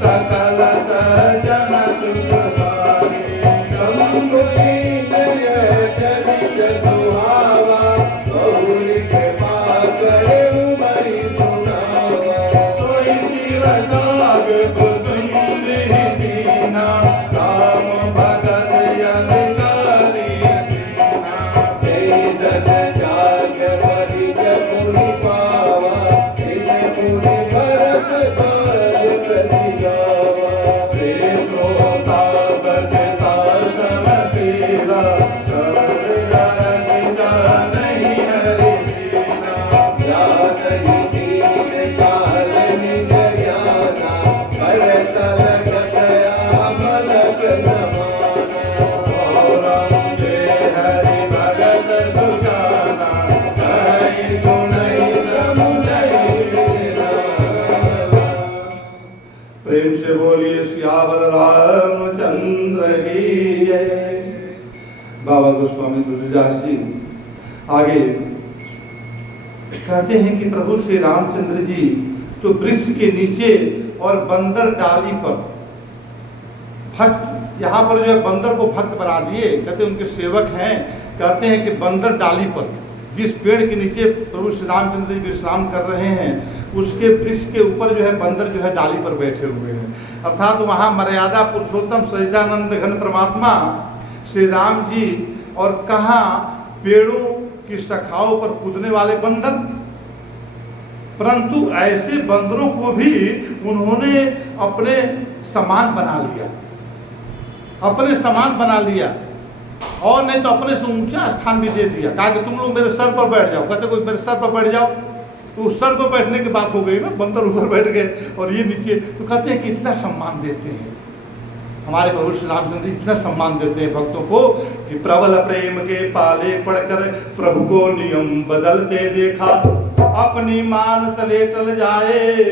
सकल सज्जन सुखकारी शंभु नीत चरित सुहावा बहुरी कृपा करे उमरी सुनावा कोई शिवदाग कुसुम दीना राम भगत यदि प्रेम से बोलिए सियावर रामचंद्र की जय। बाबा गोस्वामी तुलसीदास जी आगे कहते हैं कि प्रभु श्री रामचंद्र जी तो वृक्ष के नीचे और बंदर डाली पर भक्त, यहाँ पर जो है बंदर को भक्त बना दिए, कहते उनके सेवक हैं। कहते हैं कि बंदर डाली पर, जिस पेड़ के नीचे प्रभु श्री रामचंद्र जी विश्राम कर रहे हैं उसके वृक्ष के ऊपर जो है बंदर जो है डाली पर बैठे हुए हैं। अर्थात वहाँ मर्यादा पुरुषोत्तम सच्चिदानंद घन परमात्मा श्री राम जी और कहाँ पेड़ों की शाखाओं पर कूदने वाले बंदर। परंतु ऐसे बंदरों को भी उन्होंने अपने समान बना लिया, अपने समान बना लिया, और नहीं तो अपने से ऊंचा स्थान भी दे दिया। कहा कि तुम लोग मेरे सर पर बैठ जाओ। कहते कोई मेरे सर पर बैठ जाओ, तो उस सर पर बैठने की बात हो गई ना, बंदर ऊपर बैठ गए और ये नीचे। तो कहते हैं कि इतना सम्मान देते हैं हमारे प्रभु श्री रामचंद्र जी, इतना सम्मान देते हैं भक्तों को कि प्रबल प्रेम के पाले पढ़कर प्रभु को नियम बदलते देखा, अपनी मान तले टल जाए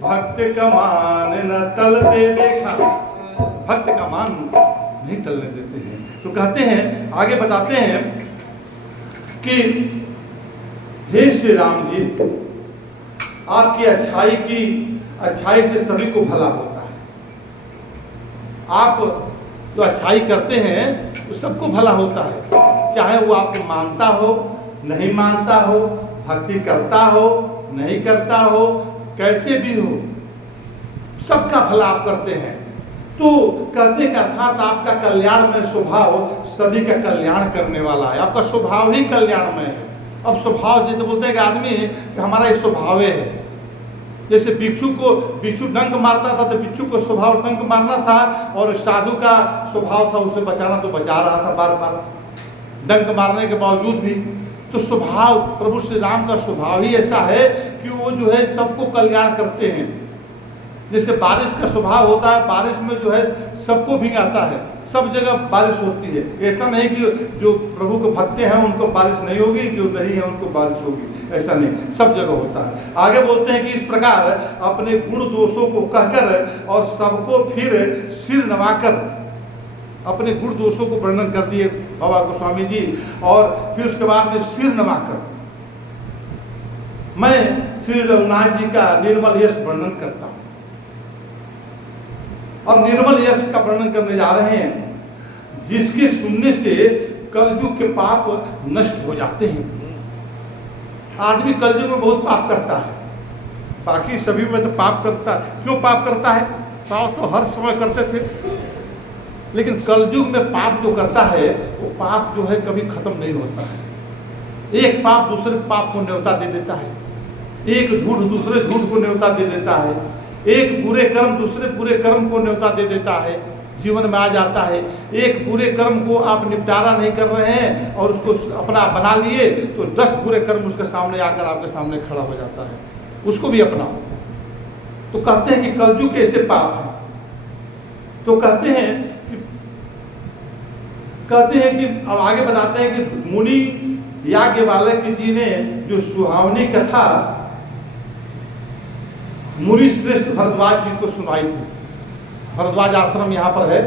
भक्त का मान न टलते देखा। भक्त का मान नहीं टलने देते हैं। तो कहते हैं, आगे बताते हैं कि हे श्री राम जी, आपकी अच्छाई से सभी को भला होता है। आप जो अच्छाई करते हैं वो सबको भला होता है, चाहे वो आपको मानता हो नहीं मानता हो, भक्ति करता हो नहीं करता हो, कैसे भी हो, सबका भला आप करते हैं। तो कहते हैं अर्थात आपका कल्याण में स्वभाव सभी का कल्याण करने वाला है, आपका स्वभाव ही कल्याणमय है। अब स्वभाव से तो बोलते हैं कि आदमी कि हमारा ये स्वभाव है। जैसे बिच्छू डंक मारता था तो बिच्छू को स्वभाव डंक मारना था, और साधु का स्वभाव था उसे बचाना, तो बचा रहा था बार बार डंक मारने के बावजूद भी। तो स्वभाव प्रभु श्री राम का स्वभाव ही ऐसा है कि वो जो है सबको कल्याण करते हैं। जैसे बारिश का स्वभाव होता है, बारिश में जो है सबको भिगाता है, सब जगह बारिश होती है। ऐसा नहीं कि जो प्रभु को भक्त हैं उनको बारिश नहीं होगी, जो नहीं है उनको बारिश होगी, ऐसा नहीं, सब जगह होता है। आगे बोलते हैं कि इस प्रकार अपने गुण दोषों को कहकर और सबको फिर सिर नवाकर अपने गुण दोषों को वर्णन कर दिए बाबा गोस्वामी जी, और फिर उसके बाद में सिर नवाकर मैं श्री रघुनाथ जी का निर्मल यश वर्णन करता हूँ। अब निर्मल यश का वर्णन करने जा रहे हैं, जिसके सुनने से कलयुग के पाप नष्ट हो जाते हैं। आदमी कलयुग में बहुत पाप करता है, बाकी सभी में तो पाप करता है। क्यों पाप करता है? पाप तो हर समय करते थे, लेकिन कलयुग में पाप जो करता है वो पाप जो है कभी खत्म नहीं होता है। एक पाप दूसरे पाप को न्योता दे देता है, एक झूठ दूसरे झूठ को न्योता दे देता है, एक बुरे कर्म दूसरे बुरे कर्म को न्योता दे देता है, जीवन में आ जाता है। एक बुरे कर्म को आप निपटारा नहीं कर रहे हैं और उसको अपना बना लिए, तो 10 बुरे कर्म उसके सामने आकर आपके सामने खड़ा हो जाता है, उसको भी अपनाओ। तो कहते हैं कि कलयुग के ऐसे पाप हैं। तो कहते हैं कि अब आगे बताते हैं कि मुनि याज्ञवल्क्य जी ने जो सुहावनी कथा मुनि श्रेष्ठ भरद्वाज जी को सुनाई थी। भरद्वाज आश्रम यहाँ पर है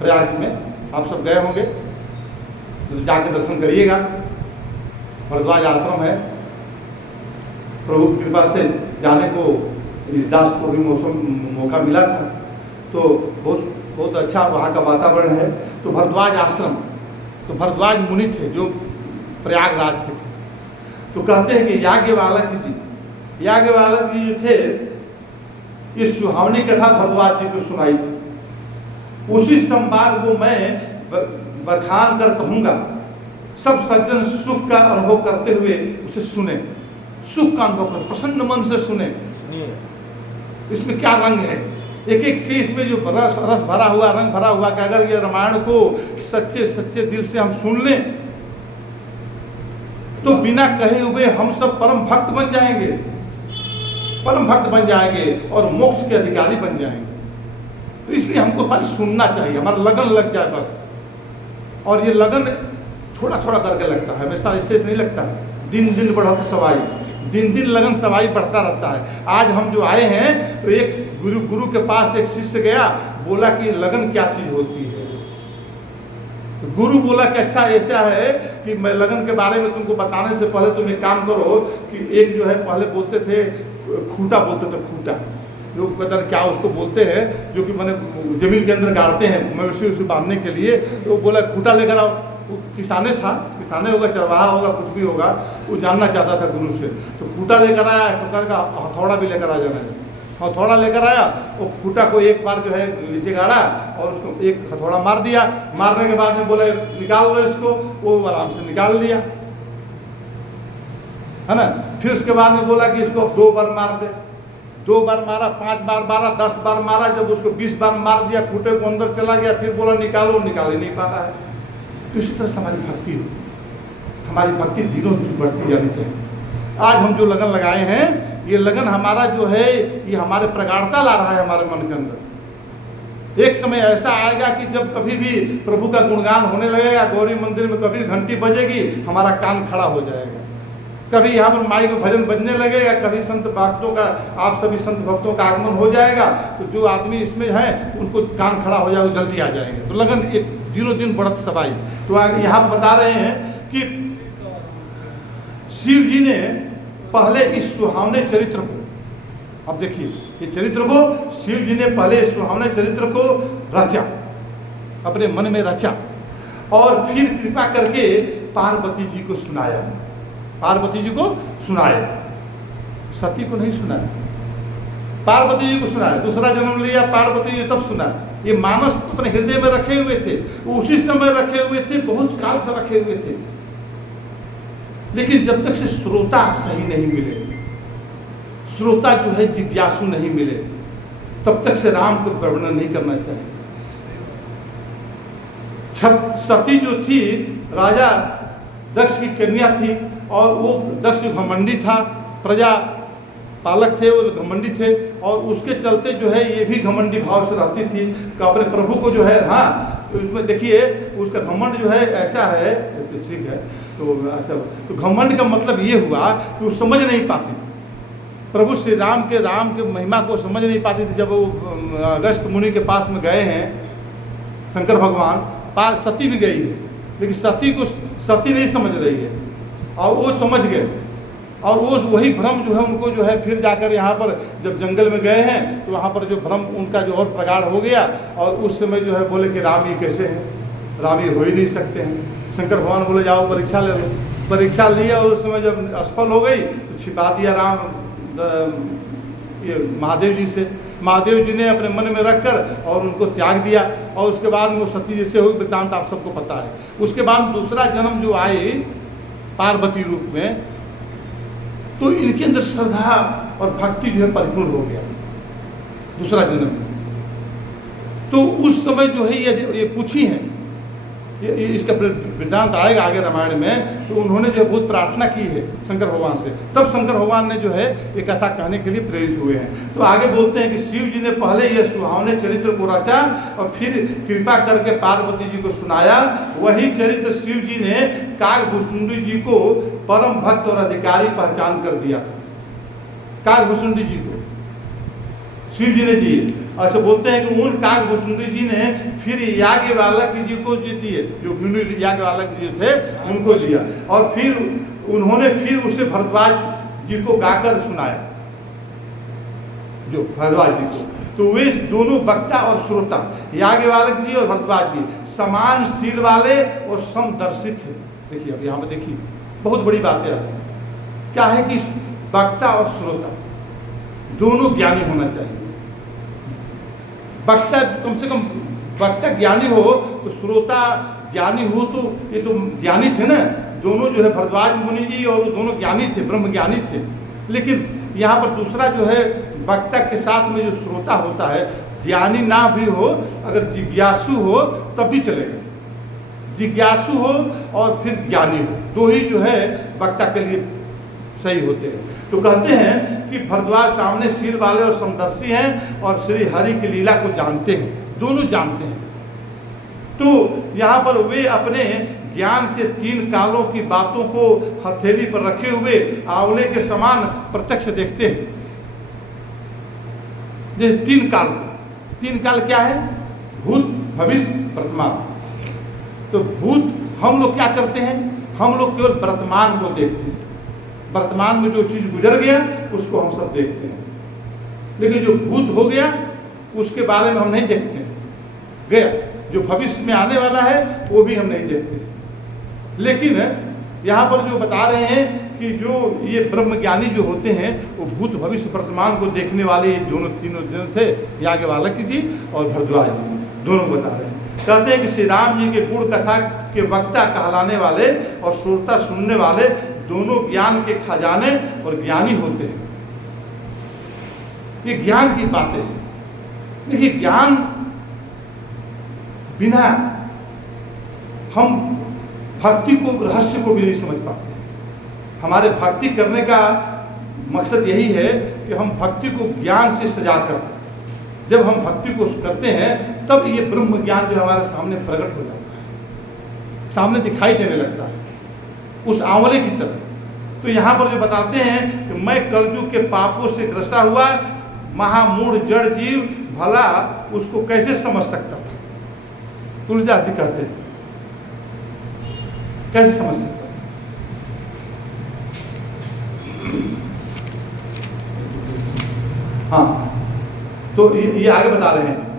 प्रयाग में, आप सब गए होंगे तो जाके दर्शन करिएगा। भरद्वाज आश्रम है, प्रभु की कृपा से जाने को इस दास को भी मौका मिला था, तो बहुत बहुत अच्छा वहाँ का वातावरण है। तो भरद्वाज आश्रम, तो भरद्वाज मुनि थे जो प्रयागराज के थे। तो कहते हैं कि याज्ञवल्क्य जी जो थे, इस सुहावनी कथा भरद्वाज जी को सुनाई थी। उसी संवाद को मैं बखान कर कहूँगा, सब सज्जन सुख का अनुभव करते हुए उसे सुने, सुख का अनुभव कर, प्रसन्न मन से सुने। इसमें क्या रंग है, एक एक चीज इसमें जो रस भरा हुआ, रंग भरा हुआ, कि अगर ये रामायण को सच्चे सच्चे दिल से हम सुन लें तो बिना कहे हुए हम सब परम भक्त बन जाएंगे, परम भक्त बन जाएंगे और मोक्ष के अधिकारी बन जाएंगे। तो इसलिए हमको बस सुनना चाहिए, हमारा लगन लग जाए बस। और ये लगन थोड़ा थोड़ा करके लगता है, हमेशा ऐसे नहीं लगता है। दिन दिन बढ़त सवाई, दिन दिन लगन सवाई बढ़ता रहता है। आज हम जो आए हैं तो एक गुरु के पास एक शिष्य गया, बोला कि लगन क्या चीज होती है। तो गुरु बोला कि अच्छा ऐसा है कि मैं लगन के बारे में तुमको बताने से पहले तुम एक काम करो कि एक जो है पहले बोलते थे खूंटा, बोलते थे खूंटा, जो पता नहीं क्या उसको बोलते हैं, जो कि मैंने जमीन के अंदर गाड़ते हैं मवेशी उसे बांधने के लिए। तो बोला खूंटा लेकर आओ। किसाने था, किसाने होगा, चरवाहा होगा, कुछ भी होगा, वो जानना चाहता था गुरु से। तो खूंटा लेकर आया, कुकर का हथौड़ा भी लेकर आ जाना है। हथौड़ा लेकर आया, वो खूंटा को एक बार जो है नीचे गाड़ा और उसको एक हथौड़ा मार दिया। मारने के बाद में बोला निकाल लो इसको, वो आराम से निकाल लिया, है ना। फिर उसके बाद में बोला कि इसको 2 बार मार दे। 2 बार मारा, 5 बार मारा, 10 बार मारा। जब उसको 20 बार मार दिया, खूंटे को अंदर चला गया, फिर बोला निकालो, निकाल ही नहीं पा रहा है। तो इसी तरह से हमारी भक्ति हो, हमारी भक्ति दिनों दिन बढ़ती जानी चाहिए। आज हम जो लगन लगाए हैं, ये लगन हमारा जो है ये हमारे प्रगाढ़ता ला रहा है हमारे मन के अंदर। एक समय ऐसा आएगा कि जब कभी भी प्रभु का गुणगान होने लगेगा, गौरी मंदिर में कभी घंटी बजेगी, हमारा कान खड़ा हो जाएगा। कभी यहाँ पर माइक में भजन बजने लगेगा, कभी संत भक्तों का, आप सभी संत भक्तों का आगमन हो जाएगा, तो जो आदमी इसमें है उनको कान खड़ा हो जाएगा, जल्दी आ जाएंगे। तो लगन एक दिनों दिन बढ़त सबाई। तो आगे यहाँ बता रहे हैं कि शिव जी ने पहले इस सुहावने चरित्र को, अब देखिए ये चरित्र को शिव जी ने पहले सुहावने चरित्र को रचा, अपने मन में रचा और फिर कृपा करके पार्वती जी को सुनाया। पार्वती जी को सुनाया, सती को नहीं सुनाया, पार्वती जी को सुनाया। दूसरा जन्म लिया पार्वती जी तब सुना। ये मानस अपने हृदय में रखे हुए थे, उसी समय रखे हुए थे, बहुत काल से रखे हुए थे। लेकिन जब तक से श्रोता सही नहीं मिले, श्रोता जो है जिज्ञासु नहीं मिले, तब तक से राम को वर्णन नहीं करना चाहिए। सती जो थी राजा दक्ष की कन्या थी और वो दक्ष घमंडी था, प्रजा पालक थे, वो घमंडी थे और उसके चलते जो है ये भी घमंडी भाव से रहती थी कि अपने प्रभु को जो है, हाँ तो उसमें देखिए उसका घमंड जो है ऐसा है, ऐसे ठीक है। तो अच्छा, तो घमंड का मतलब ये हुआ कि वो समझ नहीं पाती थी प्रभु श्री राम के महिमा को समझ नहीं पाती थी। जब वो अगस्त मुनि के पास में गए हैं शंकर भगवान, पास सती भी गई है, लेकिन सती को सती नहीं समझ रही है और वो समझ गए और वो वही भ्रम जो है उनको जो है फिर जाकर यहाँ पर जब जंगल में गए हैं तो वहाँ पर जो भ्रम उनका जो और प्रगाढ़ हो गया और उस समय जो है बोले कि राम ये कैसे हैं, राम ये हो ही नहीं सकते हैं। शंकर भगवान बोले जाओ परीक्षा ले लो। परीक्षा लिया और उस समय जब असफल हो गई तो छिपा दिया राम ये महादेव जी से। महादेव जी ने अपने मन में रखकर और उनको त्याग दिया और उसके बाद में वो सती जैसे हुई, वृत्तांत आप सबको पता है। उसके बाद दूसरा जन्म जो आए पार्वती रूप में, तो इनके अंदर श्रद्धा और भक्ति जो है परिपूर्ण हो गया दूसरा जन्म। तो उस समय जो है ये पूछी हैं, ये इसका वृत्तांत आएगा आगे रामायण में। तो उन्होंने जो है बहुत प्रार्थना की है शंकर भगवान से, तब शंकर भगवान ने जो है ये कथा कहने के लिए प्रेरित हुए हैं। तो आगे बोलते हैं कि शिव जी ने पहले यह सुहावने चरित्र को रचा और फिर कृपा करके पार्वती जी को सुनाया। वही चरित्र शिव जी ने काकभूषुंडी जी को परम भक्त और अधिकारी पहचान कर दिया। काकभूषुंडी जी को शिव जी ने दिए। अच्छा, बोलते हैं कि उन काकभूषुंडी जी ने फिर याज्ञवल्क्य जी को दिए, जो मुनि याज्ञवल्क्य जी थे उनको लिया और फिर उन्होंने फिर उसे भरद्वाज जी को गाकर सुनाया, जो भरद्वाज जी को। तो वे दोनों वक्ता और श्रोता, याज्ञवल्क्य जी और भरद्वाज जी समान शील वाले और समदर्शी थे। देखिए अब यहाँ पर देखिए बहुत बड़ी बातें आती हैं। क्या है कि वक्ता और श्रोता दोनों ज्ञानी होना चाहिए। वक्ता कम से कम वक्ता ज्ञानी हो तो श्रोता ज्ञानी हो, तो ये तो ज्ञानी थे ना दोनों जो है, भरद्वाज मुनि जी और वो दोनों ज्ञानी थे, ब्रह्म ज्ञानी थे। लेकिन यहाँ पर दूसरा जो है वक्ता के साथ में जो श्रोता होता है, ज्ञानी ना भी हो अगर जिज्ञासु हो तब भी चलेगा। जिज्ञासु हो और फिर ज्ञानी हो, दो ही जो है वक्ता के लिए सही होते हैं। तो कहते हैं कि भरद्वाज सामने शील वाले और समदर्शी हैं और श्री हरि की लीला को जानते हैं, दोनों जानते हैं। तो यहाँ पर वे अपने ज्ञान से तीन कालों की बातों को हथेली पर रखे हुए आंवले के समान प्रत्यक्ष देखते हैं। जैसे तीन काल क्या है? भूत, भविष्य, वर्तमान। तो भूत हम लोग क्या करते हैं? हम लोग केवल वर्तमान को देखते हैं, वर्तमान में जो चीज गुजर गया उसको हम सब देखते हैं। लेकिन जो भूत हो गया उसके बारे में हम नहीं देखते हैं, गया। जो भविष्य में आने वाला है वो भी हम नहीं देखते। लेकिन यहाँ पर जो बता रहे हैं कि जो ये ब्रह्मज्ञानी जो होते हैं वो भूत, भविष्य, वर्तमान को देखने वाले दोनों तीनों जन थे, याज्ञवल्क्य जी और भरद्वाज जी, दोनों बता रहे हैं। कहते हैं कि श्री राम जी के गुण कथा के वक्ता कहलाने वाले और श्रोता सुनने वाले दोनों ज्ञान के खजाने और ज्ञानी होते हैं। ये ज्ञान की बातें हैं। देखिए ज्ञान बिना हम भक्ति को, रहस्य को भी नहीं समझ पाते। हमारे भक्ति करने का मकसद यही है कि हम भक्ति को ज्ञान से सजाकर, जब हम भक्ति को करते हैं तब ये ब्रह्म ज्ञान जो हमारे सामने प्रकट हो जाता है, सामने दिखाई देने लगता है उस आंवले की तरह। तो यहाँ पर जो बताते हैं कि मैं कलयुग के पापों से ग्रसा हुआ महामूढ़ जड़ जीव भला उसको कैसे समझ सकता था। तुलसीदास जी कहते हैं कैसे समझ सकता। हाँ, तो ये आगे बता रहे हैं